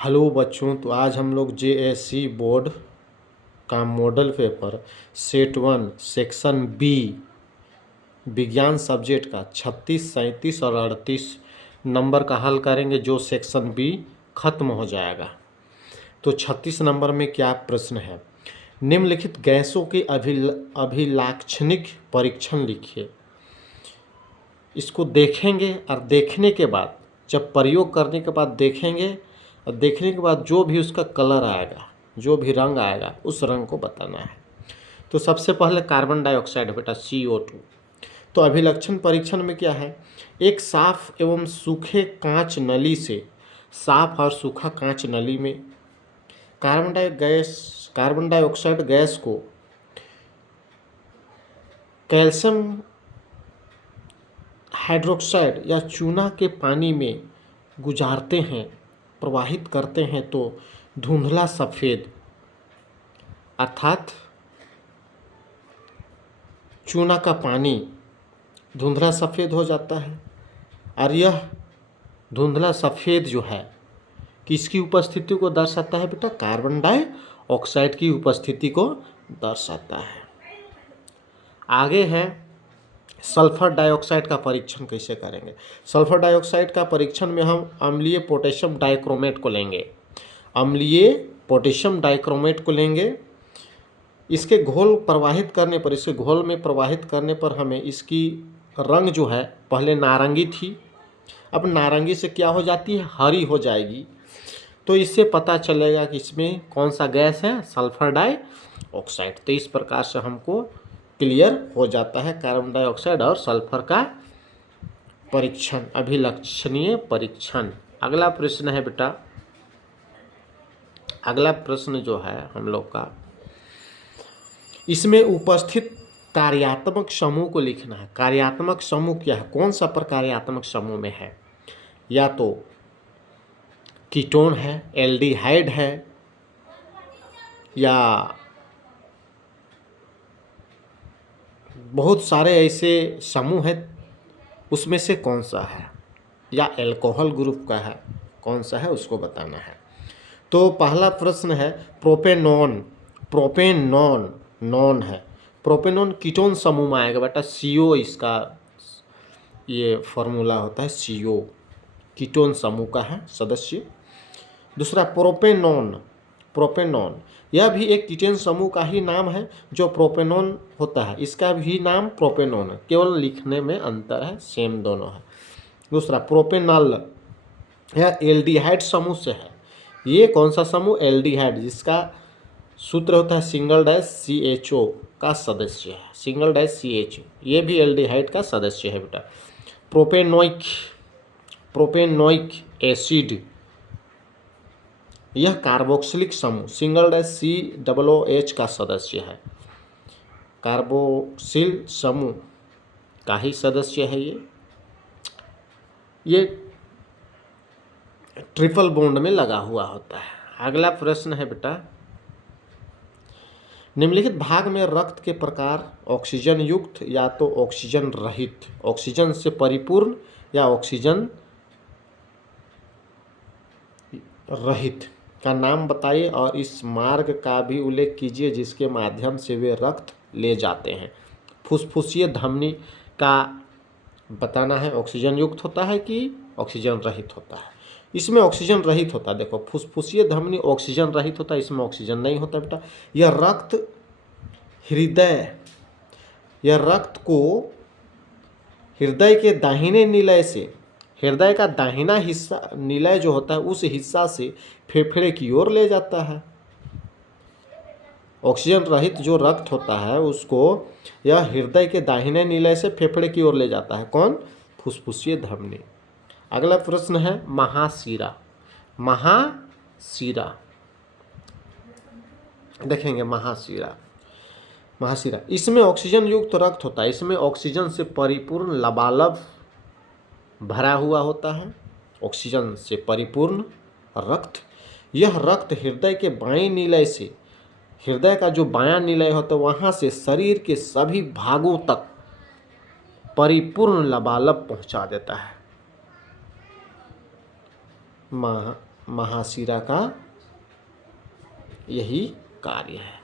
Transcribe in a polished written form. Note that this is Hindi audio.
हेलो बच्चों, तो आज हम लोग जेएससी बोर्ड का model paper set 1 section B विज्ञान सब्जेक्ट का 36, 37 और 38 नंबर का हल करेंगे, जो सेक्शन बी खत्म हो जाएगा। तो 36 नंबर में क्या प्रश्न है? निम्नलिखित गैसों के अभिलाक्षणिक परीक्षण लिखिए। इसको देखेंगे और देखने के बाद, जब प्रयोग करने के बाद देखेंगे और देखने के बाद जो भी उसका कलर आएगा, जो भी रंग आएगा, उस रंग को बताना है। तो सबसे पहले कार्बन डाइऑक्साइड बेटा CO2। तो अभिलक्षण परीक्षण में क्या है? एक साफ एवं सूखे कांच नली से, साफ और सूखा कांच नली में कार्बन डाइऑक्साइड गैस को कैल्शियम हाइड्रोक्साइड या चूना के पानी में गुजारते हैं, प्रवाहित करते हैं, तो धुंधला सफ़ेद अर्थात चूना का पानी धुंधला सफ़ेद हो जाता है। और यह धुंधला सफ़ेद जो है किसकी उपस्थिति को दर्शाता है बेटा? कार्बन डाइऑक्साइड की उपस्थिति को दर्शाता है। आगे है सल्फर डाइऑक्साइड का परीक्षण कैसे करेंगे। सल्फर डाइऑक्साइड का परीक्षण में हम अम्लीय पोटेशियम डाइक्रोमेट को लेंगे। अम्लीय पोटेशियम डाइक्रोमेट को लेंगे। इसके घोल प्रवाहित करने पर, इसके घोल में प्रवाहित करने पर हमें इसकी रंग जो है, पहले नारंगी थी, अब नारंगी से क्या हो जाती है? हरी हो जाएगी। तो इससे पता चलेगा कि इसमें कौन सा गैस है? Sulphur dioxide. तो इस प्रकार से हमको क्लियर हो जाता है कार्बन डाइऑक्साइड और सल्फर का परीक्षण, अभिलक्षणीय परीक्षण। अगला प्रश्न है बेटा, अगला प्रश्न जो है हम लोग का, इसमें उपस्थित कार्यात्मक समूह को लिखना है। कार्यात्मक समूह क्या है? कौन सा प्रकार्यात्मक समूह में है? या तो कीटोन है, एल्डिहाइड है, या बहुत सारे ऐसे समूह हैं, उसमें से कौन सा है? या एल्कोहल ग्रुप का है, कौन सा है उसको बताना है। तो पहला प्रश्न है प्रोपेनॉन। प्रोपेनॉन नॉन है। प्रोपेनॉन कीटोन समूह में आएगा बेटा। CO इसका ये फॉर्मूला होता है, CO कीटोन समूह का है सदस्य। दूसरा प्रोपेनॉन। प्रोपेनॉन यह भी एक कीटोन समूह का ही नाम है जो प्रोपेनॉन होता है, इसका भी नाम प्रोपेनॉन है, केवल लिखने में अंतर है, सेम दोनों है। दूसरा प्रोपेनॉल, यह एल्डिहाइड समूह से है। ये कौन सा समूह? एल्डिहाइड, जिसका सूत्र होता है सिंगल डैश CHO का सदस्य है, सिंगल डैश CHO, ये भी एल्डिहाइड का सदस्य है बेटा। प्रोपेनोइक, प्रोपेनोइक एसिड, यह कार्बोक्सिलिक समूह सिंगल डैश COOH का सदस्य है, कार्बोक्सिल समूह का ही सदस्य है। ये ट्रिपल बॉन्ड में लगा हुआ होता है। अगला प्रश्न है बेटा, निम्नलिखित भाग में रक्त के प्रकार ऑक्सीजन युक्त या तो ऑक्सीजन रहित, ऑक्सीजन से परिपूर्ण या ऑक्सीजन रहित का नाम बताइए और इस मार्ग का भी उल्लेख कीजिए जिसके माध्यम से वे रक्त ले जाते हैं। फुसफुसीय धमनी का बताना है, ऑक्सीजन युक्त होता है कि ऑक्सीजन रहित होता है। इसमें ऑक्सीजन रहित होता है। देखो, फुसफुसीय धमनी ऑक्सीजन रहित होता है, इसमें ऑक्सीजन नहीं होता बेटा। यह रक्त हृदय, यह रक्त को हृदय के दाहिने निलय से, हृदय का दाहिना हिस्सा निलय जो होता है उस हिस्सा से फेफड़े की ओर ले जाता है। ऑक्सीजन रहित जो रक्त होता है उसको यह हृदय के दाहिने निलय से फेफड़े की ओर ले जाता है। कौन? फुसफुसीय धमनी। अगला प्रश्न है महाशिरा। महाशिरा देखेंगे, महाशिरा, महाशिरा, इसमें ऑक्सीजन युक्त रक्त होता है, इसमें ऑक्सीजन से परिपूर्ण लबालब भरा हुआ होता है, ऑक्सीजन से परिपूर्ण रक्त। यह रक्त हृदय के बाएं निलय से, हृदय का जो बायां निलय होता है वहाँ से शरीर के सभी भागों तक परिपूर्ण लबालब पहुँचा देता है। महाशिरा का यही कार्य है।